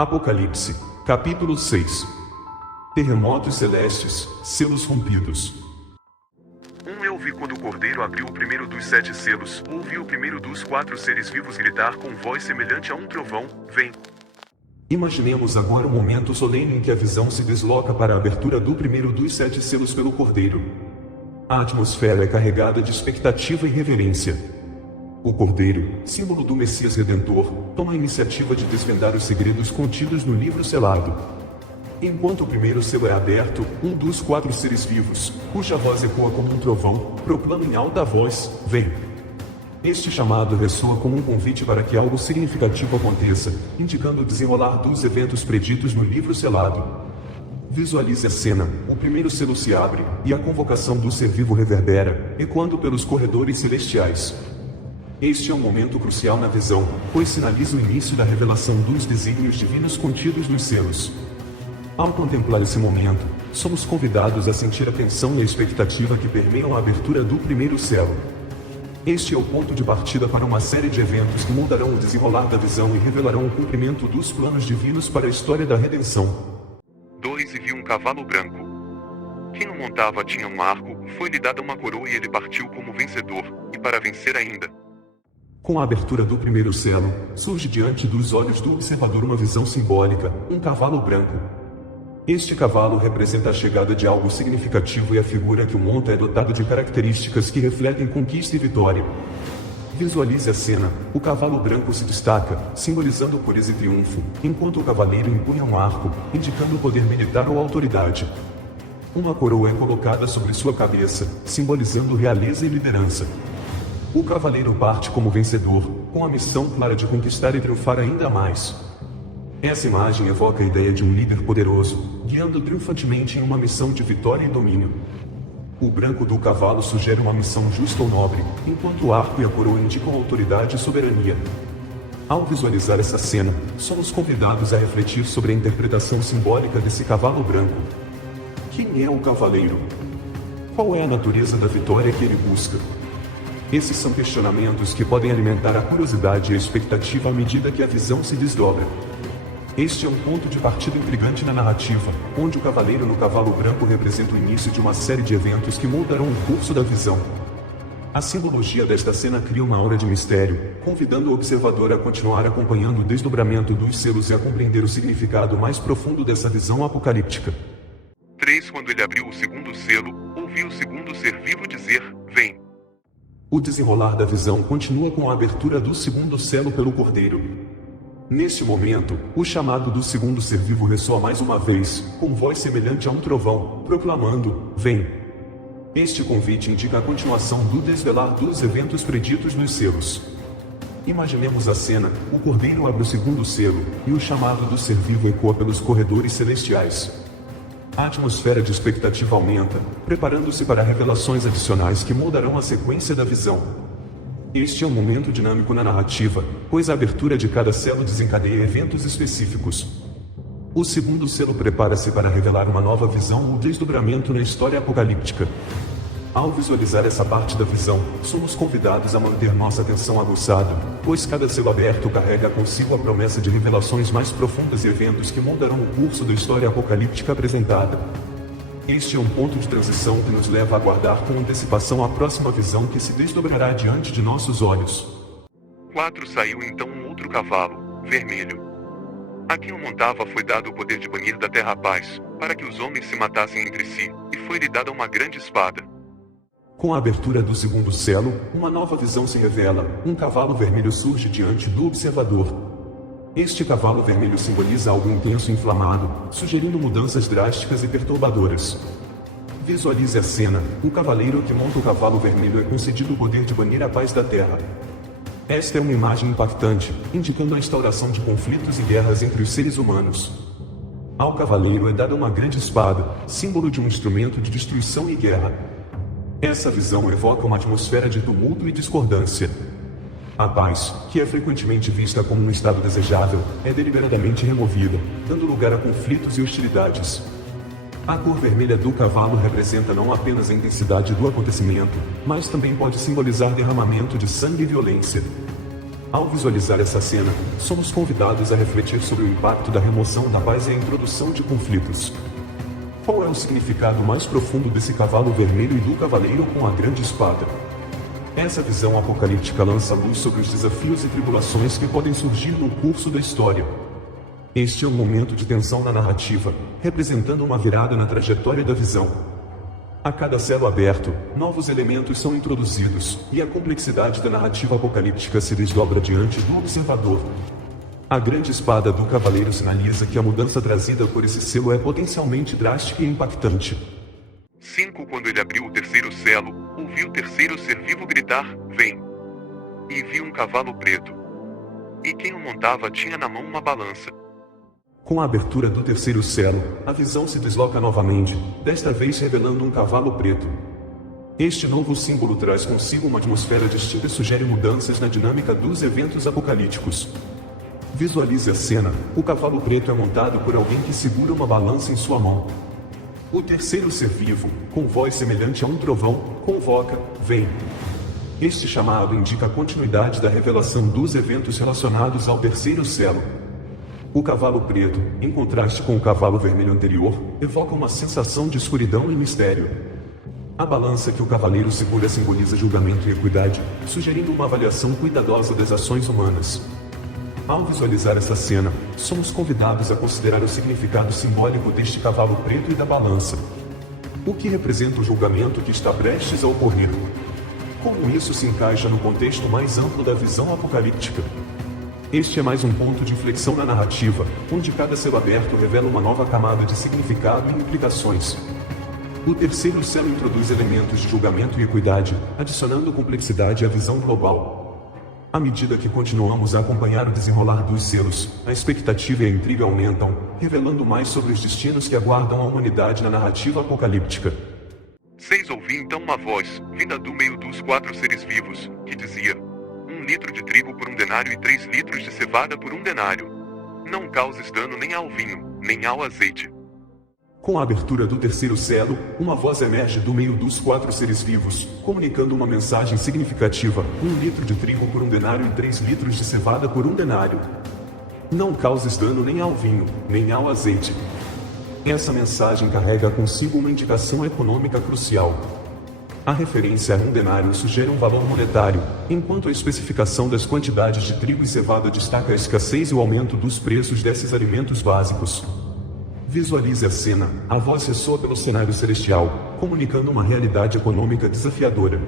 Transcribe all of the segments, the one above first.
Apocalipse, capítulo 6. Terremotos celestes, selos rompidos. Eu vi quando o Cordeiro abriu o primeiro dos 7 selos, ouvi o primeiro dos 4 seres vivos gritar com voz semelhante a um trovão: vem. Imaginemos agora o momento solene em que a visão se desloca para a abertura do primeiro dos 7 selos pelo Cordeiro. A atmosfera é carregada de expectativa e reverência. O Cordeiro, símbolo do Messias Redentor, toma a iniciativa de desvendar os segredos contidos no livro selado. Enquanto o primeiro selo é aberto, um dos 4 seres vivos, cuja voz ecoa como um trovão, proclama em alta voz: vem. Este chamado ressoa como um convite para que algo significativo aconteça, indicando o desenrolar dos eventos preditos no livro selado. Visualize a cena: o primeiro selo se abre, e a convocação do ser vivo reverbera, ecoando pelos corredores celestiais. Este é um momento crucial na visão, pois sinaliza o início da revelação dos desígnios divinos contidos nos selos. Ao contemplar esse momento, somos convidados a sentir a tensão e a expectativa que permeiam a abertura do primeiro selo. Este é o ponto de partida para uma série de eventos que mudarão o desenrolar da visão e revelarão o cumprimento dos planos divinos para a história da redenção. 2 E vi um cavalo branco. Quem o montava tinha um arco, foi-lhe dada uma coroa e ele partiu como vencedor, e para vencer ainda. Com a abertura do primeiro selo, surge diante dos olhos do observador uma visão simbólica: um cavalo branco. Este cavalo representa a chegada de algo significativo e a figura que o monta é dotada de características que refletem conquista e vitória. Visualize a cena: o cavalo branco se destaca, simbolizando pureza e triunfo, enquanto o cavaleiro empunha um arco, indicando poder militar ou autoridade. Uma coroa é colocada sobre sua cabeça, simbolizando realeza e liderança. O cavaleiro parte como vencedor, com a missão clara de conquistar e triunfar ainda mais. Essa imagem evoca a ideia de um líder poderoso, guiando triunfantemente em uma missão de vitória e domínio. O branco do cavalo sugere uma missão justa ou nobre, enquanto o arco e a coroa indicam autoridade e soberania. Ao visualizar essa cena, somos convidados a refletir sobre a interpretação simbólica desse cavalo branco. Quem é o cavaleiro? Qual é a natureza da vitória que ele busca? Esses são questionamentos que podem alimentar a curiosidade e a expectativa à medida que a visão se desdobra. Este é um ponto de partida intrigante na narrativa, onde o cavaleiro no cavalo branco representa o início de uma série de eventos que moldarão o curso da visão. A simbologia desta cena cria uma aura de mistério, convidando o observador a continuar acompanhando o desdobramento dos selos e a compreender o significado mais profundo dessa visão apocalíptica. 3 Quando ele abriu o segundo selo, ouvi o segundo ser vivo dizer: vem. O desenrolar da visão continua com a abertura do segundo selo pelo Cordeiro. Neste momento, o chamado do segundo ser vivo ressoa mais uma vez, com voz semelhante a um trovão, proclamando: vem. Este convite indica a continuação do desvelar dos eventos preditos nos selos. Imaginemos a cena: o Cordeiro abre o segundo selo, e o chamado do ser vivo ecoa pelos corredores celestiais. A atmosfera de expectativa aumenta, preparando-se para revelações adicionais que moldarão a sequência da visão. Este é um momento dinâmico na narrativa, pois a abertura de cada selo desencadeia eventos específicos. O segundo selo prepara-se para revelar uma nova visão ou desdobramento na história apocalíptica. Ao visualizar essa parte da visão, somos convidados a manter nossa atenção aguçada, pois cada selo aberto carrega consigo a promessa de revelações mais profundas e eventos que moldarão o curso da história apocalíptica apresentada. Este é um ponto de transição que nos leva a aguardar com antecipação a próxima visão que se desdobrará diante de nossos olhos. 4 Saiu então um outro cavalo, vermelho. A quem o montava foi dado o poder de banir da terra a paz, para que os homens se matassem entre si, e foi-lhe dada uma grande espada. Com a abertura do segundo selo, uma nova visão se revela: um cavalo vermelho surge diante do observador. Este cavalo vermelho simboliza algo intenso e inflamado, sugerindo mudanças drásticas e perturbadoras. Visualize a cena: o cavaleiro que monta o cavalo vermelho é concedido o poder de banir a paz da terra. Esta é uma imagem impactante, indicando a instauração de conflitos e guerras entre os seres humanos. Ao cavaleiro é dada uma grande espada, símbolo de um instrumento de destruição e guerra. Essa visão evoca uma atmosfera de tumulto e discordância. A paz, que é frequentemente vista como um estado desejável, é deliberadamente removida, dando lugar a conflitos e hostilidades. A cor vermelha do cavalo representa não apenas a intensidade do acontecimento, mas também pode simbolizar derramamento de sangue e violência. Ao visualizar essa cena, somos convidados a refletir sobre o impacto da remoção da paz e a introdução de conflitos. Qual é o significado mais profundo desse cavalo vermelho e do cavaleiro com a grande espada? Essa visão apocalíptica lança luz sobre os desafios e tribulações que podem surgir no curso da história. Este é um momento de tensão na narrativa, representando uma virada na trajetória da visão. A cada selo aberto, novos elementos são introduzidos, e a complexidade da narrativa apocalíptica se desdobra diante do observador. A grande espada do cavaleiro sinaliza que a mudança trazida por esse selo é potencialmente drástica e impactante. 5. Quando ele abriu o terceiro selo, ouviu o terceiro ser vivo gritar, vem! E viu um cavalo preto. E quem o montava tinha na mão uma balança. Com a abertura do terceiro selo, a visão se desloca novamente, desta vez revelando um cavalo preto. Este novo símbolo traz consigo uma atmosfera distinta e sugere mudanças na dinâmica dos eventos apocalípticos. Visualize a cena: o cavalo preto é montado por alguém que segura uma balança em sua mão. O terceiro ser vivo, com voz semelhante a um trovão, convoca, vem. Este chamado indica a continuidade da revelação dos eventos relacionados ao terceiro selo. O cavalo preto, em contraste com o cavalo vermelho anterior, evoca uma sensação de escuridão e mistério. A balança que o cavaleiro segura simboliza julgamento e equidade, sugerindo uma avaliação cuidadosa das ações humanas. Ao visualizar essa cena, somos convidados a considerar o significado simbólico deste cavalo preto e da balança. O que representa o julgamento que está prestes a ocorrer? Como isso se encaixa no contexto mais amplo da visão apocalíptica? Este é mais um ponto de inflexão na narrativa, onde cada selo aberto revela uma nova camada de significado e implicações. O terceiro selo introduz elementos de julgamento e equidade, adicionando complexidade à visão global. À medida que continuamos a acompanhar o desenrolar dos selos, a expectativa e a intriga aumentam, revelando mais sobre os destinos que aguardam a humanidade na narrativa apocalíptica. 6. Ouvi então uma voz, vinda do meio dos 4 seres vivos, que dizia: 1 litro de trigo por 1 denário e 3 litros de cevada por 1 denário. Não causes dano nem ao vinho, nem ao azeite. Com a abertura do terceiro selo, uma voz emerge do meio dos 4 seres vivos, comunicando uma mensagem significativa: 1 litro de trigo por 1 denário e 3 litros de cevada por 1 denário. Não causes dano nem ao vinho, nem ao azeite. Essa mensagem carrega consigo uma indicação econômica crucial. A referência a 1 denário sugere um valor monetário, enquanto a especificação das quantidades de trigo e cevada destaca a escassez e o aumento dos preços desses alimentos básicos. Visualize a cena: a voz ressoa pelo cenário celestial, comunicando uma realidade econômica desafiadora.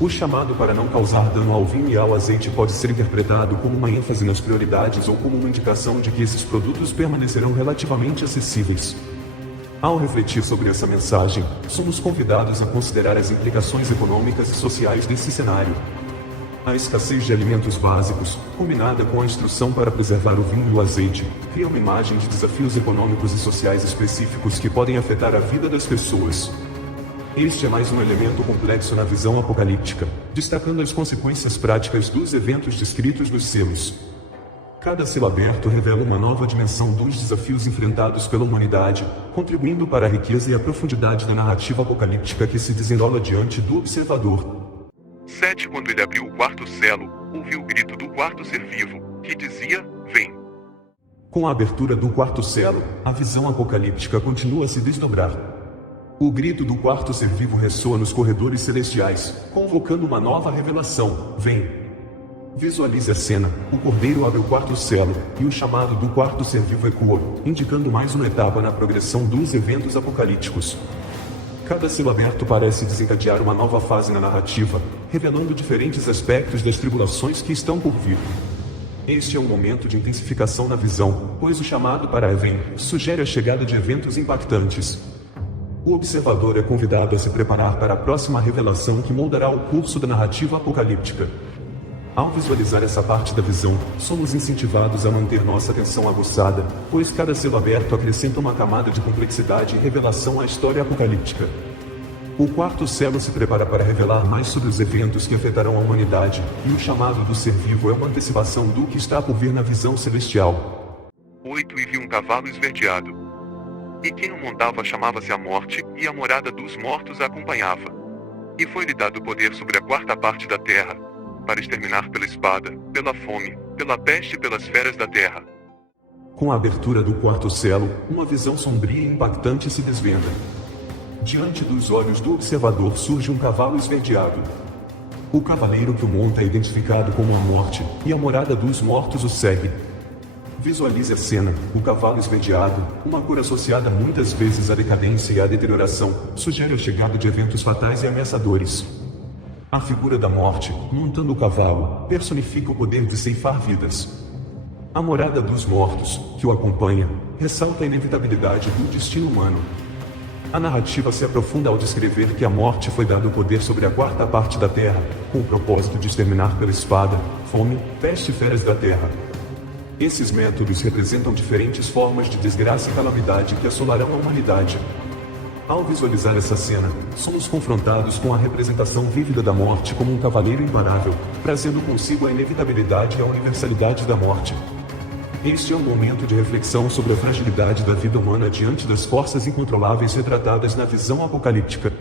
O chamado para não causar dano ao vinho e ao azeite pode ser interpretado como uma ênfase nas prioridades ou como uma indicação de que esses produtos permanecerão relativamente acessíveis. Ao refletir sobre essa mensagem, somos convidados a considerar as implicações econômicas e sociais desse cenário. A escassez de alimentos básicos, combinada com a instrução para preservar o vinho e o azeite, cria uma imagem de desafios econômicos e sociais específicos que podem afetar a vida das pessoas. Este é mais um elemento complexo na visão apocalíptica, destacando as consequências práticas dos eventos descritos nos selos. Cada selo aberto revela uma nova dimensão dos desafios enfrentados pela humanidade, contribuindo para a riqueza e a profundidade da narrativa apocalíptica que se desenrola diante do observador. 7. Quando ele abriu o 4º selo, ouviu o grito do 4º ser vivo, que dizia: vem! Com a abertura do 4º selo, a visão apocalíptica continua a se desdobrar. O grito do 4º ser vivo ressoa nos corredores celestiais, convocando uma nova revelação: vem! Visualize a cena: o cordeiro abre o 4º selo, e o chamado do 4º ser vivo ecoa, indicando mais uma etapa na progressão dos eventos apocalípticos. Cada selo aberto parece desencadear uma nova fase na narrativa, revelando diferentes aspectos das tribulações que estão por vir. Este é um momento de intensificação na visão, pois o chamado para vem sugere a chegada de eventos impactantes. O observador é convidado a se preparar para a próxima revelação que moldará o curso da narrativa apocalíptica. Ao visualizar essa parte da visão, somos incentivados a manter nossa atenção aguçada, pois cada selo aberto acrescenta uma camada de complexidade e revelação à história apocalíptica. O 4º selo se prepara para revelar mais sobre os eventos que afetarão a humanidade, e o chamado do ser vivo é uma antecipação do que está por vir na visão celestial. 8. E viu um cavalo esverdeado. E quem o montava chamava-se a Morte, e a morada dos mortos a acompanhava. E foi-lhe dado poder sobre a 4ª parte da terra. para exterminar pela espada, pela fome, pela peste e pelas feras da terra. Com a abertura do quarto selo, uma visão sombria e impactante se desvenda. Diante dos olhos do observador surge um cavalo esverdeado. O cavaleiro que o monta é identificado como a morte, e a morada dos mortos o segue. Visualize a cena: o cavalo esverdeado, uma cor associada muitas vezes à decadência e à deterioração, sugere a chegada de eventos fatais e ameaçadores. A figura da morte, montando o cavalo, personifica o poder de ceifar vidas. A morada dos mortos, que o acompanha, ressalta a inevitabilidade do destino humano. A narrativa se aprofunda ao descrever que a morte foi dado o poder sobre a quarta parte da terra, com o propósito de exterminar pela espada, fome, peste e feras da terra. Esses métodos representam diferentes formas de desgraça e calamidade que assolarão a humanidade. Ao visualizar essa cena, somos confrontados com a representação vívida da morte como um cavaleiro imparável, trazendo consigo a inevitabilidade e a universalidade da morte. Este é um momento de reflexão sobre a fragilidade da vida humana diante das forças incontroláveis retratadas na visão apocalíptica.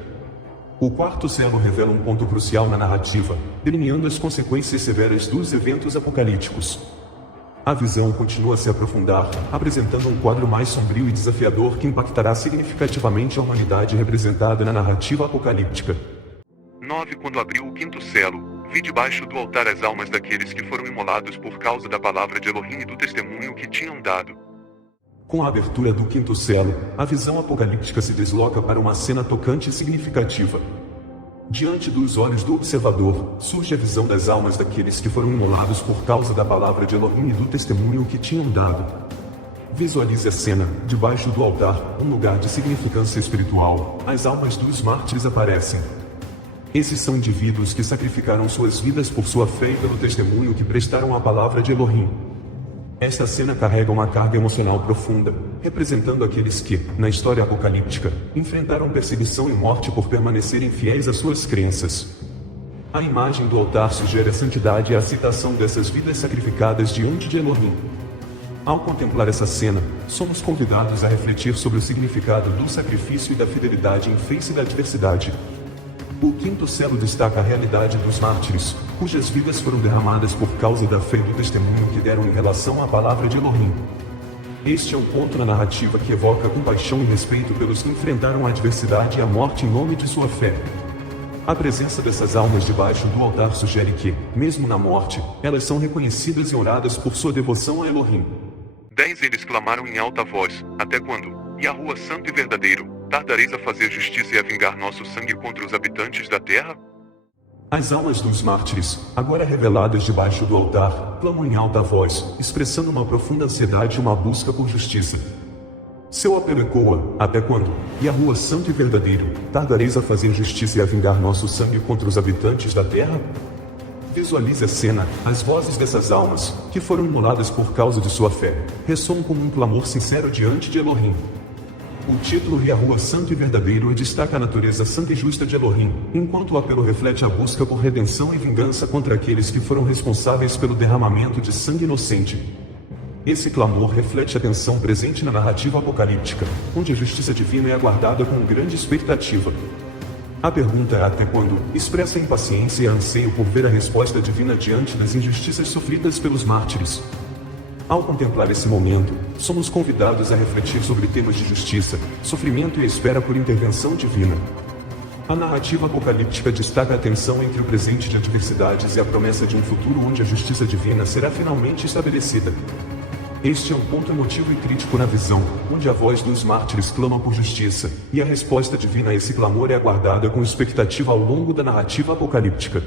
O quarto selo revela um ponto crucial na narrativa, delineando as consequências severas dos eventos apocalípticos. A visão continua a se aprofundar, apresentando um quadro mais sombrio e desafiador que impactará significativamente a humanidade representada na narrativa apocalíptica. 9. Quando abriu o quinto selo, vi debaixo do altar as almas daqueles que foram imolados por causa da palavra de Elohim e do testemunho que tinham dado. Com a abertura do quinto selo, a visão apocalíptica se desloca para uma cena tocante e significativa. Diante dos olhos do observador, surge a visão das almas daqueles que foram imolados por causa da palavra de Elohim e do testemunho que tinham dado. Visualize a cena: debaixo do altar, um lugar de significância espiritual, as almas dos mártires aparecem. Esses são indivíduos que sacrificaram suas vidas por sua fé e pelo testemunho que prestaram à palavra de Elohim. Esta cena carrega uma carga emocional profunda, representando aqueles que, na história apocalíptica, enfrentaram perseguição e morte por permanecerem fiéis às suas crenças. A imagem do altar sugere a santidade e a citação dessas vidas sacrificadas diante de Elohim. Ao contemplar essa cena, somos convidados a refletir sobre o significado do sacrifício e da fidelidade em face da adversidade. O quinto selo destaca a realidade dos mártires, cujas vidas foram derramadas por causa da fé e do testemunho que deram em relação à palavra de Elohim. Este é um ponto na narrativa que evoca compaixão e respeito pelos que enfrentaram a adversidade e a morte em nome de sua fé. A presença dessas almas debaixo do altar sugere que, mesmo na morte, elas são reconhecidas e honradas por sua devoção a Elohim. 10. Eles clamaram em alta voz: até quando, Yahuá santo e verdadeiro, tardareis a fazer justiça e a vingar nosso sangue contra os habitantes da terra? As almas dos mártires, agora reveladas debaixo do altar, clamam em alta voz, expressando uma profunda ansiedade e uma busca por justiça. Seu apelo ecoa: até quando, Yahuá santo e verdadeiro, tardareis a fazer justiça e a vingar nosso sangue contra os habitantes da terra? Visualize a cena: as vozes dessas almas, que foram imoladas por causa de sua fé, ressoam como um clamor sincero diante de Elohim. O título Yahuá Santo e Verdadeiro destaca a natureza santa e justa de Elohim, enquanto o apelo reflete a busca por redenção e vingança contra aqueles que foram responsáveis pelo derramamento de sangue inocente. Esse clamor reflete a tensão presente na narrativa apocalíptica, onde a justiça divina é aguardada com grande expectativa. A pergunta até quando expressa a impaciência e a anseio por ver a resposta divina diante das injustiças sofridas pelos mártires. Ao contemplar esse momento, somos convidados a refletir sobre temas de justiça, sofrimento e espera por intervenção divina. A narrativa apocalíptica destaca a tensão entre o presente de adversidades e a promessa de um futuro onde a justiça divina será finalmente estabelecida. Este é um ponto emotivo e crítico na visão, onde a voz dos mártires clama por justiça, e a resposta divina a esse clamor é aguardada com expectativa ao longo da narrativa apocalíptica.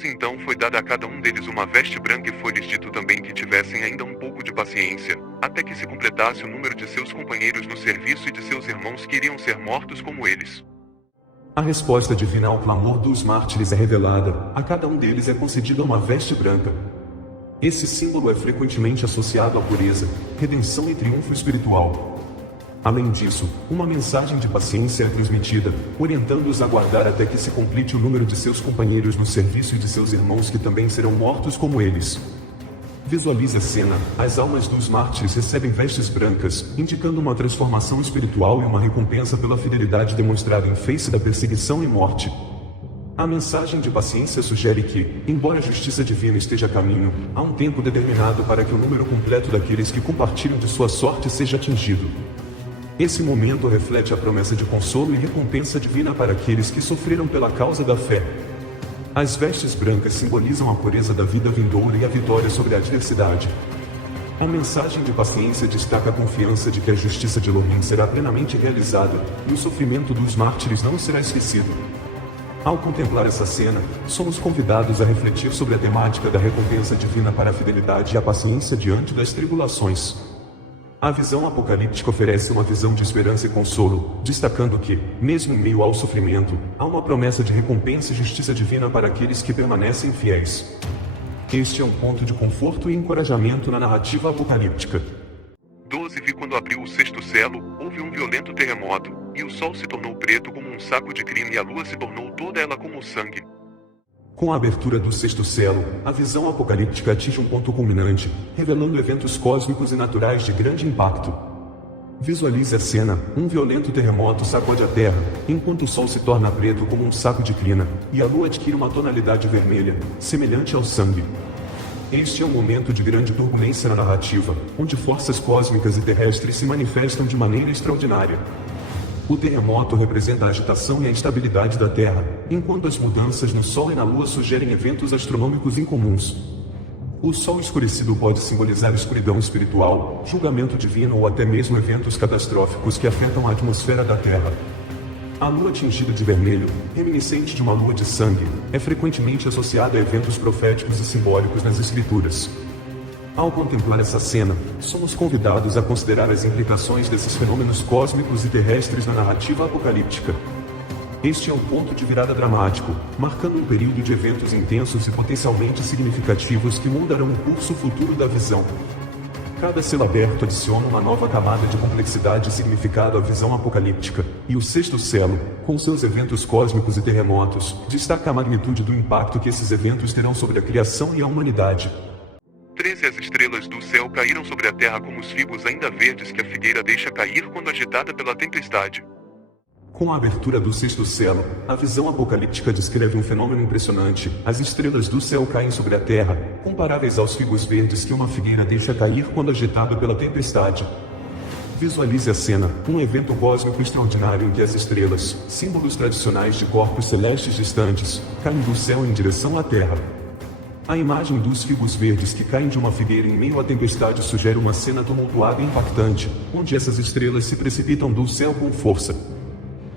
11. Então foi dada a cada um deles uma veste branca e foi-lhes dito também que tivessem ainda um pouco de paciência, até que se completasse o número de seus companheiros no serviço e de seus irmãos que iriam ser mortos como eles. A resposta divina ao clamor dos mártires é revelada: a cada um deles é concedida uma veste branca. Esse símbolo é frequentemente associado à pureza, redenção e triunfo espiritual. Além disso, uma mensagem de paciência é transmitida, orientando-os a aguardar até que se complete o número de seus companheiros no serviço e de seus irmãos que também serão mortos como eles. Visualize a cena: as almas dos mártires recebem vestes brancas, indicando uma transformação espiritual e uma recompensa pela fidelidade demonstrada em face da perseguição e morte. A mensagem de paciência sugere que, embora a justiça divina esteja a caminho, há um tempo determinado para que o número completo daqueles que compartilham de sua sorte seja atingido. Esse momento reflete a promessa de consolo e recompensa divina para aqueles que sofreram pela causa da fé. As vestes brancas simbolizam a pureza da vida vindoura e a vitória sobre a adversidade. A mensagem de paciência destaca a confiança de que a justiça de Elohim será plenamente realizada, e o sofrimento dos mártires não será esquecido. Ao contemplar essa cena, somos convidados a refletir sobre a temática da recompensa divina para a fidelidade e a paciência diante das tribulações. A visão apocalíptica oferece uma visão de esperança e consolo, destacando que, mesmo em meio ao sofrimento, há uma promessa de recompensa e justiça divina para aqueles que permanecem fiéis. Este é um ponto de conforto e encorajamento na narrativa apocalíptica. 12 Vi quando abriu o sexto selo, houve um violento terremoto, e o sol se tornou preto como um saco de crime e a lua se tornou toda ela como sangue. Com a abertura do sexto selo, a visão apocalíptica atinge um ponto culminante, revelando eventos cósmicos e naturais de grande impacto. Visualize a cena: um violento terremoto sacode a Terra, enquanto o Sol se torna preto como um saco de crina, e a Lua adquire uma tonalidade vermelha, semelhante ao sangue. Este é um momento de grande turbulência na narrativa, onde forças cósmicas e terrestres se manifestam de maneira extraordinária. O terremoto representa a agitação e a instabilidade da Terra, enquanto as mudanças no Sol e na Lua sugerem eventos astronômicos incomuns. O Sol escurecido pode simbolizar escuridão espiritual, julgamento divino ou até mesmo eventos catastróficos que afetam a atmosfera da Terra. A lua tingida de vermelho, reminiscente de uma lua de sangue, é frequentemente associada a eventos proféticos e simbólicos nas Escrituras. Ao contemplar essa cena, somos convidados a considerar as implicações desses fenômenos cósmicos e terrestres na narrativa apocalíptica. Este é um ponto de virada dramático, marcando um período de eventos intensos e potencialmente significativos que mudarão o curso futuro da visão. Cada selo aberto adiciona uma nova camada de complexidade e significado à visão apocalíptica, e o sexto selo, com seus eventos cósmicos e terremotos, destaca a magnitude do impacto que esses eventos terão sobre a criação e a humanidade. 13 As estrelas do céu caíram sobre a terra como os figos ainda verdes que a figueira deixa cair quando agitada pela tempestade. Com a abertura do sexto selo, a visão apocalíptica descreve um fenômeno impressionante: as estrelas do céu caem sobre a terra, comparáveis aos figos verdes que uma figueira deixa cair quando agitado pela tempestade. Visualize a cena: um evento cósmico extraordinário em que as estrelas, símbolos tradicionais de corpos celestes distantes, caem do céu em direção à terra. A imagem dos figos verdes que caem de uma figueira em meio à tempestade sugere uma cena tumultuada e impactante, onde essas estrelas se precipitam do céu com força.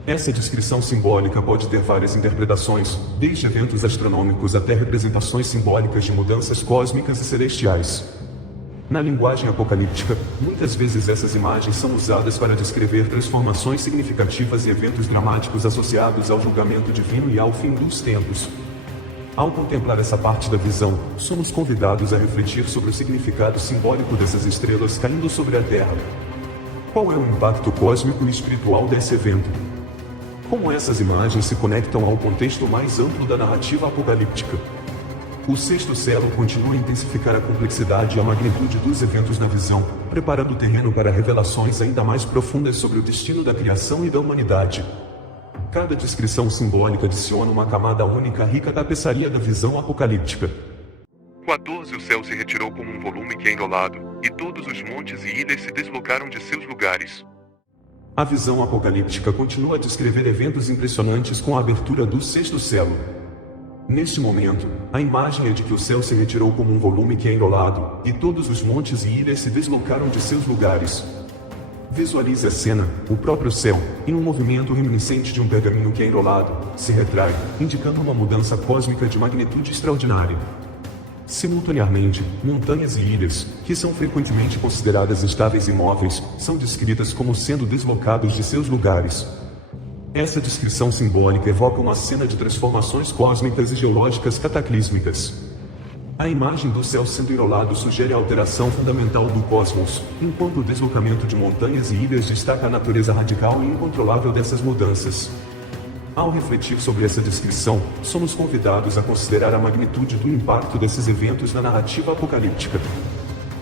Essa descrição simbólica pode ter várias interpretações, desde eventos astronômicos até representações simbólicas de mudanças cósmicas e celestiais. Na linguagem apocalíptica, muitas vezes essas imagens são usadas para descrever transformações significativas e eventos dramáticos associados ao julgamento divino e ao fim dos tempos. Ao contemplar essa parte da visão, somos convidados a refletir sobre o significado simbólico dessas estrelas caindo sobre a Terra. Qual é o impacto cósmico e espiritual desse evento? Como essas imagens se conectam ao contexto mais amplo da narrativa apocalíptica? O sexto selo continua a intensificar a complexidade e a magnitude dos eventos na visão, preparando o terreno para revelações ainda mais profundas sobre o destino da criação e da humanidade. Cada descrição simbólica adiciona uma camada única rica à tapeçaria da visão apocalíptica. 14 O céu se retirou como um volume que é enrolado, e todos os montes e ilhas se deslocaram de seus lugares. A visão apocalíptica continua a descrever eventos impressionantes com a abertura do sexto selo. Neste momento, a imagem é de que o céu se retirou como um volume que é enrolado, e todos os montes e ilhas se deslocaram de seus lugares. Visualize a cena: o próprio céu, em um movimento reminiscente de um pergaminho que é enrolado, se retrai, indicando uma mudança cósmica de magnitude extraordinária. Simultaneamente, montanhas e ilhas, que são frequentemente consideradas estáveis e imóveis, são descritas como sendo deslocados de seus lugares. Essa descrição simbólica evoca uma cena de transformações cósmicas e geológicas cataclísmicas. A imagem do céu sendo enrolado sugere a alteração fundamental do cosmos, enquanto o deslocamento de montanhas e ilhas destaca a natureza radical e incontrolável dessas mudanças. Ao refletir sobre essa descrição, somos convidados a considerar a magnitude do impacto desses eventos na narrativa apocalíptica.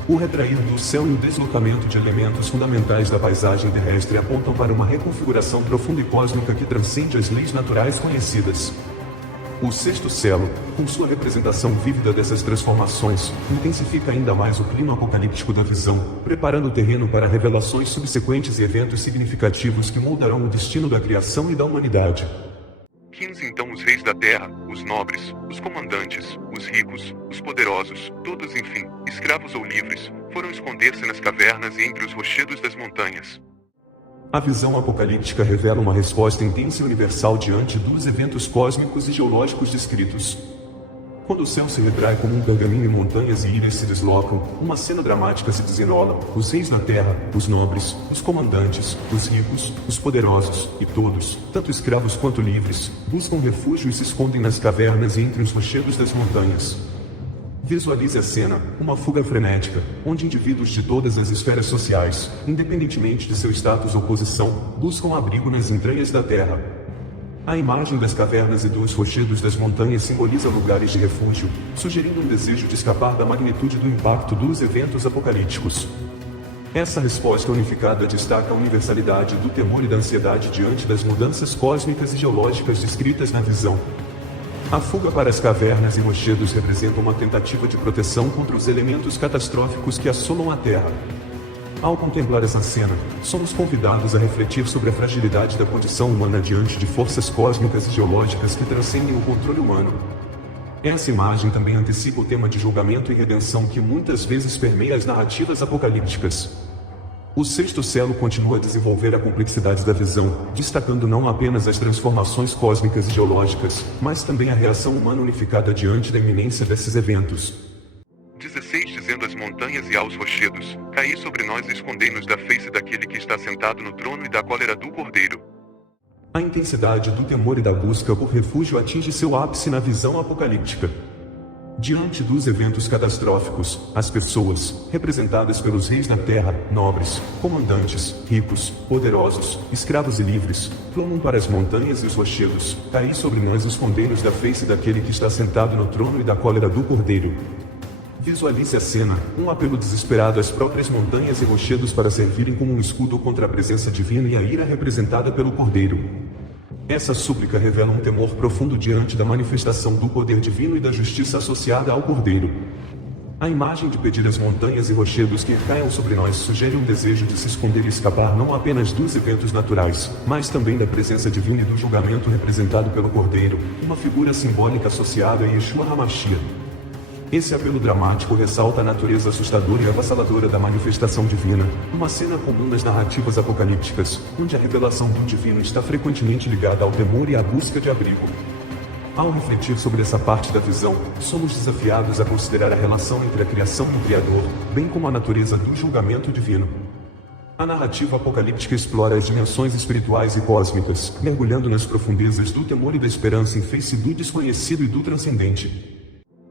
O retrair do céu e o deslocamento de elementos fundamentais da paisagem terrestre apontam para uma reconfiguração profunda e cósmica que transcende as leis naturais conhecidas. O sexto selo, com sua representação vívida dessas transformações, intensifica ainda mais o clima apocalíptico da visão, preparando o terreno para revelações subsequentes e eventos significativos que moldarão o destino da criação e da humanidade. 15 Então os reis da terra, os nobres, os comandantes, os ricos, os poderosos, todos enfim, escravos ou livres, foram esconder-se nas cavernas e entre os rochedos das montanhas. A visão apocalíptica revela uma resposta intensa e universal diante dos eventos cósmicos e geológicos descritos. Quando o céu se retrai como um pergaminho e montanhas e ilhas se deslocam, uma cena dramática se desenrola. Os reis da terra, os nobres, os comandantes, os ricos, os poderosos, e todos, tanto escravos quanto livres, buscam refúgio e se escondem nas cavernas e entre os rochedos das montanhas. Visualize a cena, uma fuga frenética, onde indivíduos de todas as esferas sociais, independentemente de seu status ou posição, buscam abrigo nas entranhas da terra. A imagem das cavernas e dos rochedos das montanhas simboliza lugares de refúgio, sugerindo um desejo de escapar da magnitude do impacto dos eventos apocalípticos. Essa resposta unificada destaca a universalidade do temor e da ansiedade diante das mudanças cósmicas e geológicas descritas na visão. A fuga para as cavernas e rochedos representa uma tentativa de proteção contra os elementos catastróficos que assolam a Terra. Ao contemplar essa cena, somos convidados a refletir sobre a fragilidade da condição humana diante de forças cósmicas e geológicas que transcendem o controle humano. Essa imagem também antecipa o tema de julgamento e redenção que muitas vezes permeia as narrativas apocalípticas. O sexto selo continua a desenvolver a complexidade da visão, destacando não apenas as transformações cósmicas e geológicas, mas também a reação humana unificada diante da iminência desses eventos. 16 Dizendo às montanhas e aos rochedos, caí sobre nós e escondei-nos da face daquele que está sentado no trono e da cólera do Cordeiro. A intensidade do temor e da busca por refúgio atinge seu ápice na visão apocalíptica. Diante dos eventos catastróficos, as pessoas, representadas pelos reis da terra, nobres, comandantes, ricos, poderosos, escravos e livres, clamam para as montanhas e os rochedos, caí sobre nós e escondei-nos da face daquele que está sentado no trono e da cólera do Cordeiro. Visualize a cena, um apelo desesperado às próprias montanhas e rochedos para servirem como um escudo contra a presença divina e a ira representada pelo Cordeiro. Essa súplica revela um temor profundo diante da manifestação do poder divino e da justiça associada ao Cordeiro. A imagem de pedir às montanhas e rochedos que caiam sobre nós sugere um desejo de se esconder e escapar não apenas dos eventos naturais, mas também da presença divina e do julgamento representado pelo Cordeiro, uma figura simbólica associada a Yeshua HaMashiach. Esse apelo dramático ressalta a natureza assustadora e avassaladora da manifestação divina, uma cena comum nas narrativas apocalípticas, onde a revelação do divino está frequentemente ligada ao temor e à busca de abrigo. Ao refletir sobre essa parte da visão, somos desafiados a considerar a relação entre a criação e o Criador, bem como a natureza do julgamento divino. A narrativa apocalíptica explora as dimensões espirituais e cósmicas, mergulhando nas profundezas do temor e da esperança em face do desconhecido e do transcendente.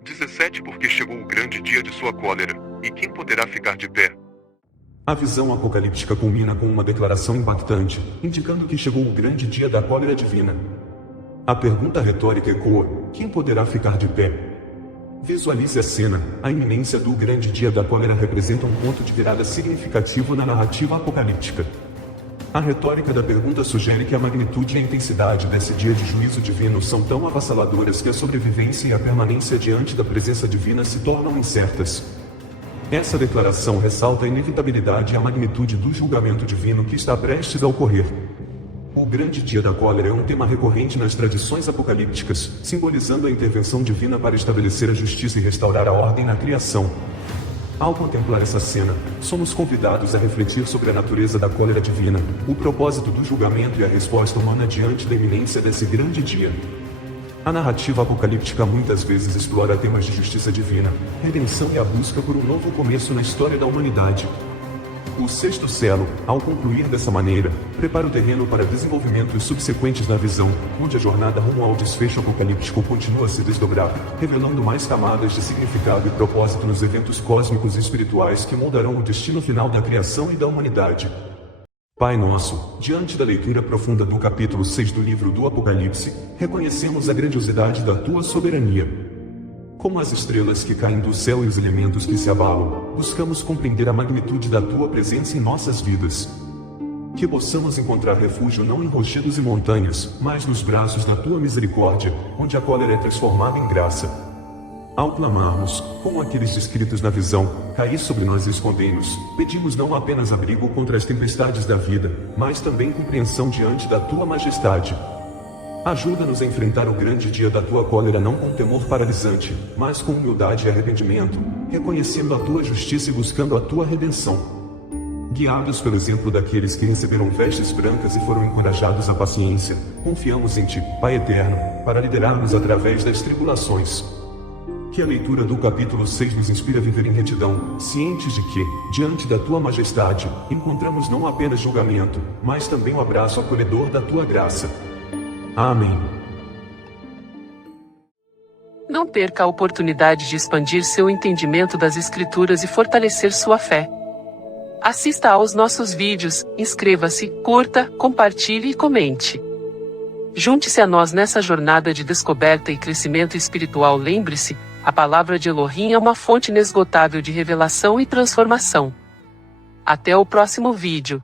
17 Porque chegou o grande dia de sua cólera, e quem poderá ficar de pé? A visão apocalíptica culmina com uma declaração impactante, indicando que chegou o grande dia da cólera divina. A pergunta retórica ecoa: quem poderá ficar de pé? Visualize a cena, a iminência do grande dia da cólera representa um ponto de virada significativo na narrativa apocalíptica. A retórica da pergunta sugere que a magnitude e a intensidade desse dia de juízo divino são tão avassaladoras que a sobrevivência e a permanência diante da presença divina se tornam incertas. Essa declaração ressalta a inevitabilidade e a magnitude do julgamento divino que está prestes a ocorrer. O grande dia da cólera é um tema recorrente nas tradições apocalípticas, simbolizando a intervenção divina para estabelecer a justiça e restaurar a ordem na criação. Ao contemplar essa cena, somos convidados a refletir sobre a natureza da cólera divina, o propósito do julgamento e a resposta humana diante da iminência desse grande dia. A narrativa apocalíptica muitas vezes explora temas de justiça divina, redenção e a busca por um novo começo na história da humanidade. O sexto selo, ao concluir dessa maneira, prepara o terreno para desenvolvimentos subsequentes na visão, onde a jornada rumo ao desfecho apocalíptico continua a se desdobrar, revelando mais camadas de significado e propósito nos eventos cósmicos e espirituais que moldarão o destino final da criação e da humanidade. Pai nosso, diante da leitura profunda do capítulo 6 do livro do Apocalipse, reconhecemos a grandiosidade da tua soberania. Como as estrelas que caem do céu e os elementos que se abalam, buscamos compreender a magnitude da tua presença em nossas vidas. Que possamos encontrar refúgio não em rochedos e montanhas, mas nos braços da tua misericórdia, onde a cólera é transformada em graça. Ao clamarmos, como aqueles descritos na visão, caí sobre nós e escondei-nos, pedimos não apenas abrigo contra as tempestades da vida, mas também compreensão diante da tua majestade. Ajuda-nos a enfrentar o grande dia da tua cólera não com temor paralisante, mas com humildade e arrependimento, reconhecendo a tua justiça e buscando a tua redenção. Guiados pelo exemplo daqueles que receberam vestes brancas e foram encorajados à paciência, confiamos em Ti, Pai Eterno, para liderar-nos através das tribulações. Que a leitura do capítulo 6 nos inspire a viver em retidão, cientes de que, diante da Tua majestade, encontramos não apenas julgamento, mas também o abraço acolhedor da Tua graça. Amém. Não perca a oportunidade de expandir seu entendimento das Escrituras e fortalecer sua fé. Assista aos nossos vídeos, inscreva-se, curta, compartilhe e comente. Junte-se a nós nessa jornada de descoberta e crescimento espiritual. Lembre-se, a palavra de Elohim é uma fonte inesgotável de revelação e transformação. Até o próximo vídeo.